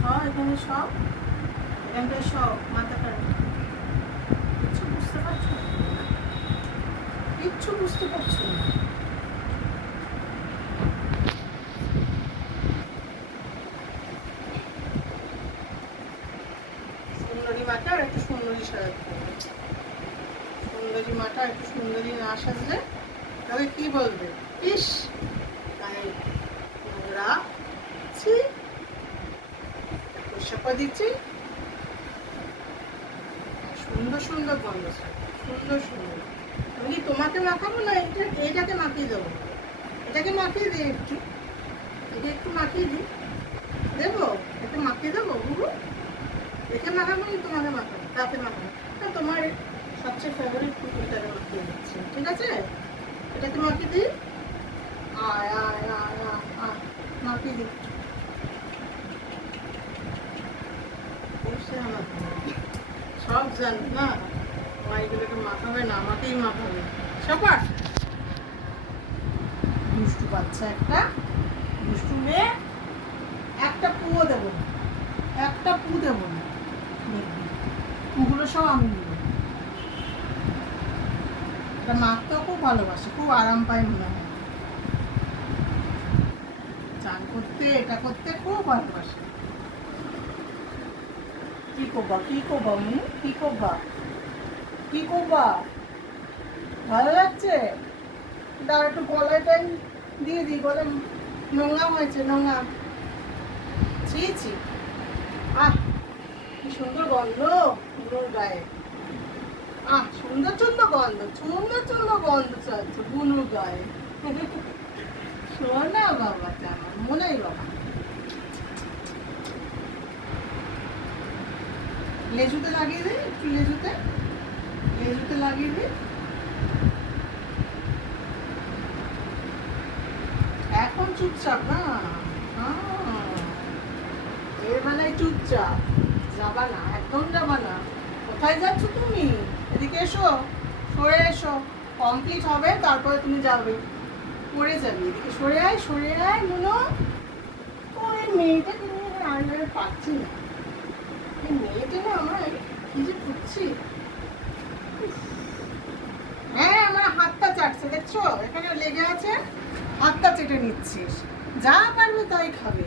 এখানে সব এখানটায় সব মাথা খারাপ। কিচ্ছু বুঝতে পারছো না, কিচ্ছু বুঝতে পারছো না। সুন্দরী মাটা আর একটু সুন্দরী সাজাতে হবে। সুন্দরী মাটা একটু সুন্দরী না সাজলে তবে কি বলবে, ইস গায়ে নোংরা, ছি পয়সা দিচ্ছি। সুন্দর সুন্দর গন্ধ, সুন্দর সুন্দর। আমি কি তোমাকে মাখাবো না এটাকে মাখিয়ে দেবো? এটাকে মাখিয়ে দিই একটু, এটা একটু মাখিয়ে দিই, দেবো একটু মাখিয়ে দেবো বুবু। একে মাখাবো না তোমাকে মাখাবো, তাতে মাখাবো না, তোমার সবচেয়ে ফেভারিট কুকুরটাকে মাখিয়ে দিচ্ছি, ঠিক আছে? এটাকে মাখিয়ে দিই, আয় আয় আয় আয় আয় মাখিয়ে দিই। সব জানি না মাইগুলোকে মাখাবে না, আমাকেই মাখাবে। সবার দুষ্টু বাচ্চা একটা, দুষ্টু মেয়ে। একটা পুও দেবো না, একটা পু দেবো না, দেখবি পুগুলো সব আমি নেবো। এটা মাখতেও খুব ভালোবাসে, খুব আরাম পায় মনে হয়। চান করতে এটা করতে খুব ভালোবাসে। কি করবা কি করবা কি করবা কি করবা? ভালো লাগছে? দাঁড়া একটু গলাটাই দিয়ে দিই, গলা নোংরা হয়েছে, নোংরা। ছি ছি, আহ কি সুন্দর গন্ধ বুনুর গায়ে। সুন্দর সুন্দর গন্ধ, সুন্দর সুন্দর গন্ধ চলছে বুনুর গায়ে। শোনা বাবাটা আমার মনেই বাবা। লেজুতে লাগিয়ে দিই একটু, লেজুতে লেজুতে লাগিয়ে দিই। এখন চুপচাপ না, এর বেলায় চুপচাপ, যাবা না, একদম যাবা না। কোথায় যাচ্ছ তুমি? এদিকে এসো, সরে এসো। কমপ্লিট হবে তারপরে তুমি যাবে, পড়ে যাবে। এদিকে সরে আয় মুনো। ওই মেয়েটাকে নিয়ে আর পাচ্ছি না, এই মেয়েটা না আমার কি যে করছি। হ্যাঁ আমার হাতটা চাটছে, দেখছো এখানে লেগে আছে, হাতটা চেটে নিচ্ছিস। যা পারবে তাই খাবে।